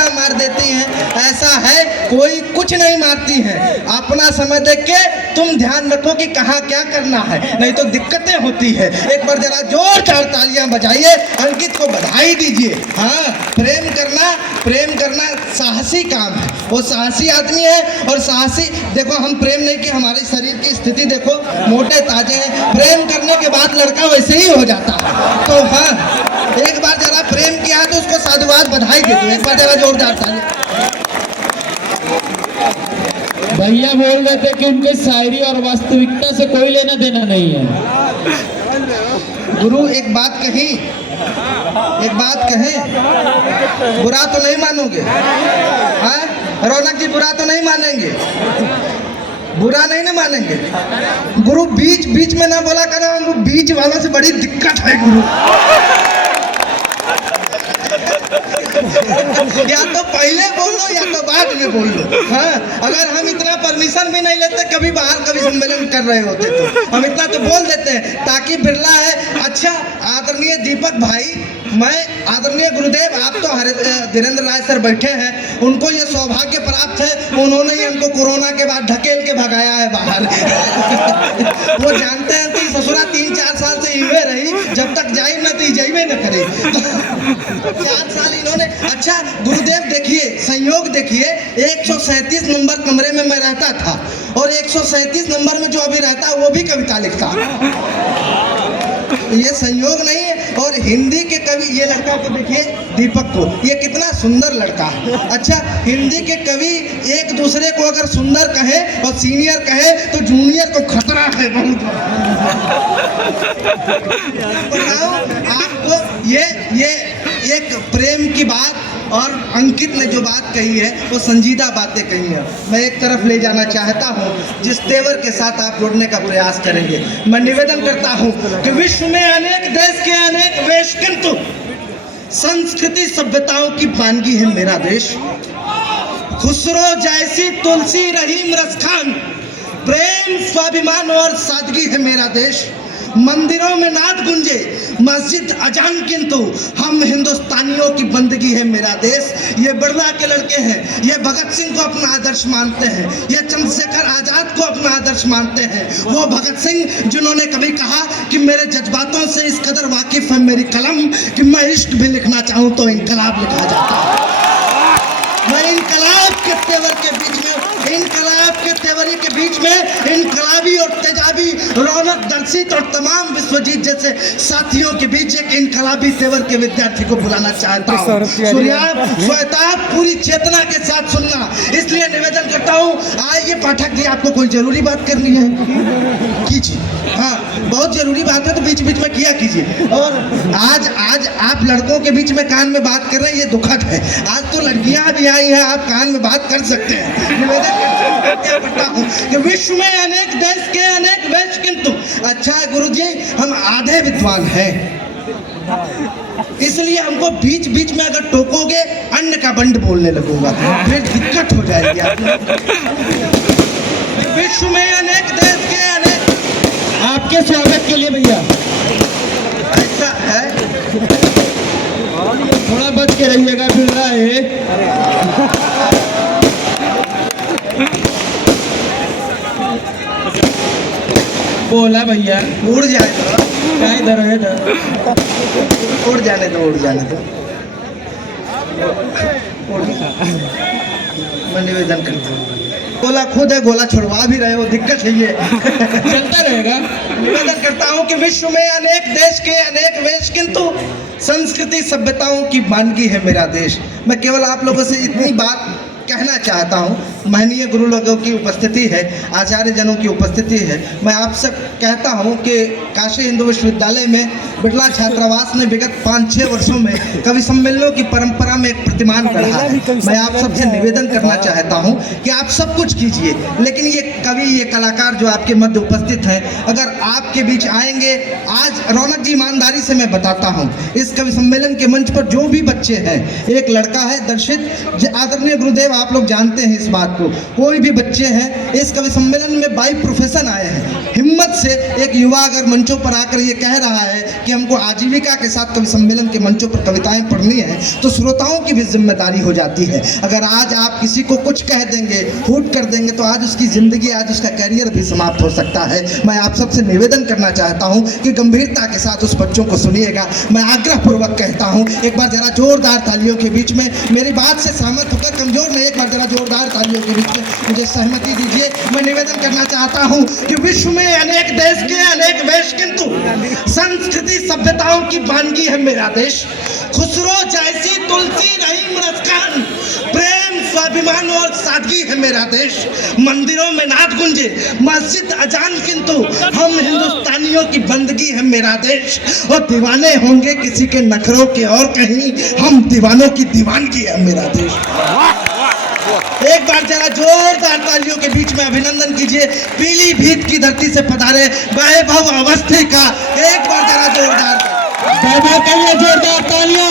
तरह मार देती हैं। ऐसा है कोई कुछ नहीं मारती हैं। अपना समय देख के तुम ध्यान रखो कि कहाँ क्या करना है, नहीं तो दिक्कतें होती है। एक बार जरा जोरदार तालियां बजाइए, अंकित को बधाई दीजिए। हाँ, प्रेम करना साहसी काम है। वो साहसी आदमी है और साहसी, देखो हम प्रेम नहीं कि हमारे शरीर की स्थिति देखो मोटे ताजे हैं, प्रेम करने के बाद लड़का वैसे ही हो जाता है। तो हाँ, एक बार जरा प्रेम किया तो उसको साधुवाद बधाई दे दो, एक बार जरा जोरदार ताली। भैया बोल रहे थे कि उनके शायरी और वास्तविकता से कोई लेना देना नहीं है। गुरु एक बात कहें, बुरा तो नहीं मानोगे? हाँ, रौनक जी बुरा तो नहीं मानेंगे? बुरा नहीं ना मानेंगे? गुरु बीच बीच में ना बोला करो, बीच वालों से बड़ी दिक्कत है गुरु। या तो पहले बोल लो या तो बाद में बोल लो। हाँ, अगर हम इतना परमिशन भी नहीं लेते, कभी बाहर कभी सम्मेलन कर रहे होते तो हम इतना तो बोल देते हैं ताकि बिरला है। अच्छा, आदरणीय दीपक भाई, मैं आदरणीय गुरुदेव, आप तो धीरेन्द्र राय सर बैठे हैं, उनको ये सौभाग्य प्राप्त है, उन्होंने ही हमको कोरोना के बाद ढकेल के भगाया है बाहर। वो जानते हैं कि ससुरा 3-4 साल से इवे रही, जब तक जाए ना तो जाइबे न करे। 4 साल इन्होंने। अच्छा गुरुदेव देखिए, संयोग देखिए, 137 नंबर कमरे में मैं रहता था और 137 नंबर में जो अभी रहता है वो भी कविता लिखता। ये संयोग नहीं है। और हिंदी के कवि, ये लड़का को देखिए दीपक को, ये कितना सुंदर लड़का है। अच्छा, हिंदी के कवि एक दूसरे को अगर सुंदर कहे और सीनियर कहे तो जूनियर को खतरा है बहुत। आपको ये एक प्रेम की बात, और अंकित ने जो बात कही है वो संजीदा बातें कही है। मैं एक तरफ ले जाना चाहता हूँ, जिस तेवर के साथ आप जोड़ने का प्रयास करेंगे। मैं निवेदन करता हूँ कि विश्व में अनेक देश के अनेक वेश, किंतु संस्कृति सभ्यताओं की वानगी है मेरा देश। खुसरो जैसी तुलसी रहीम रसखान, प्रेम स्वाभिमान और सादगी है मेरा देश। मंदिरों में नाद गुंजे, मस्जिद अजान, किंतु हम हिंदुस्तानियों की बंदगी है मेरा देश। ये बिरला के लड़के हैं, ये भगत सिंह को अपना आदर्श मानते हैं, ये चंद्रशेखर आजाद को अपना आदर्श मानते हैं। वो भगत सिंह जिन्होंने कभी कहा कि मेरे जज्बातों से इस कदर वाकिफ है मेरी कलम कि मैं इश्क भी लिखना चाहूँ तो इनकलाब लिखा जाता है। मैं इनकलाब के तेवर के बीच में, इनकलाब के तेवरी के बीच में इनकलाबी और तेजाबी, रौनक दर्शित और तमाम विश्वजीत जैसे साथियों के बीच एक इनकलाबी तेवर के विद्यार्थी को बुलाना चाहता हूँ। सूर्याब श्वेताब पूरी चेतना के साथ सुनना, इसलिए निवेदन करता हूँ। आइए पाठक जी, आपको कोई जरूरी बात करनी है कीजिए। हाँ, बहुत जरूरी बात है तो बीच बीच में किया कीजिए। और आज आप लड़कों के बीच में कान में बात कर रहे हैं, ये दुखद है। आज तो लड़कियां भी आई हैं, आप कान में बात कर सकते हैं। निवेदन करता हूँ कि विश्व में अनेक देश के अनेक वेश, किंतु अच्छा है गुरुजी, हम आधे विद्वान हैं, इसलिए हमको बीच बीच में अगर टोकोगे अन्न का बंड बोलने लगूंगा, फिर दिक्कत हो जाएगी। विश्व में अनेक देश के अनेक, आपके स्वागत के लिए भैया ऐसा है, थोड़ा बच के रहिएगा, बिरला है। बोला भैया उड़ जाए क्या इधर है, इधर उड़ जाने दो, उड़ जाने दो। मैं निवेदन करता हूँ, गोला खुद है, गोला छुड़वा भी रहे हो, दिक्कत है ये। चलता रहेगा। निवेदन करता हूँ कि विश्व में अनेक देश के अनेक वेश, किंतु संस्कृति सभ्यताओं की वानगी है मेरा देश। मैं केवल आप लोगों से इतनी बात कहना चाहता हूँ। महनीय गुरु लोगों की उपस्थिति है, आचार्य जनों की उपस्थिति है। मैं आपसे कहता हूँ कि काशी हिंदू विश्वविद्यालय में बिरला छात्रावास ने विगत 5-6 वर्षों में कवि सम्मेलनों की परंपरा में एक प्रतिमान गढ़ा है। मैं आप सबसे निवेदन करना चाहता हूँ कि आप सब कुछ कीजिए, लेकिन ये कवि, ये कलाकार जो आपके मध्य उपस्थित हैं, अगर आपके बीच आएंगे, आज रौनक जी ईमानदारी से मैं बताता हूँ, इस कवि सम्मेलन के मंच पर जो भी बच्चे हैं, एक लड़का है दर्शित, आदरणीय गुरुदेव आप लोग जानते हैं इस बात को, कोई भी बच्चे हैं इस कवि सम्मेलन में बाई प्रोफेशन आए हैं। हिम्मत से एक युवा अगर मंचों पर आकर ये कह रहा है कि हमको आजीविका के साथ कवि सम्मेलन के मंचों पर कविताएं पढ़नी है तो श्रोताओं की भी जिम्मेदारी हो जाती है। अगर आज आप किसी को कुछ कह देंगे, हूट कर देंगे, तो आज उसकी ज़िंदगी, आज उसका करियर भी समाप्त हो सकता है। मैं आप सबसे निवेदन करना चाहता हूं कि गंभीरता के साथ उस बच्चों को सुनिएगा। मैं आग्रहपूर्वक कहता हूं, एक बार जरा जोरदार तालियों के बीच में, मेरी बात से सहमत होकर, कमजोर नहीं, एक बार जरा जोरदार तालियों के बीच में मुझे सहमति दीजिए। मैं निवेदन करना चाहता हूं कि विश्व में अनेक देश के अनेक वेश, किंतु संस्कृति सभ्यताओं की वानगी है मेरा देश। खुसरो जैसी तुलसी रहीम रसखान, प्रेम स्वाभिमान और सादगी है मेरा देश। मंदिरों में नाद गुंजे, मस्जिद अजान, किंतु हम हिंदुस्तानियों की बंदगी है मेरा देश। और दीवाने होंगे किसी के नखरों के और कहीं, हम दीवानों की दीवानगी है मेरा देश। एक बार जरा जोरदार तालियों के बीच में अभिनंदन कीजिए पीलीभीत की धरती से पधारे वैभव अवस्थी का। एक बार जरा जोरदार जोरदार तालियां।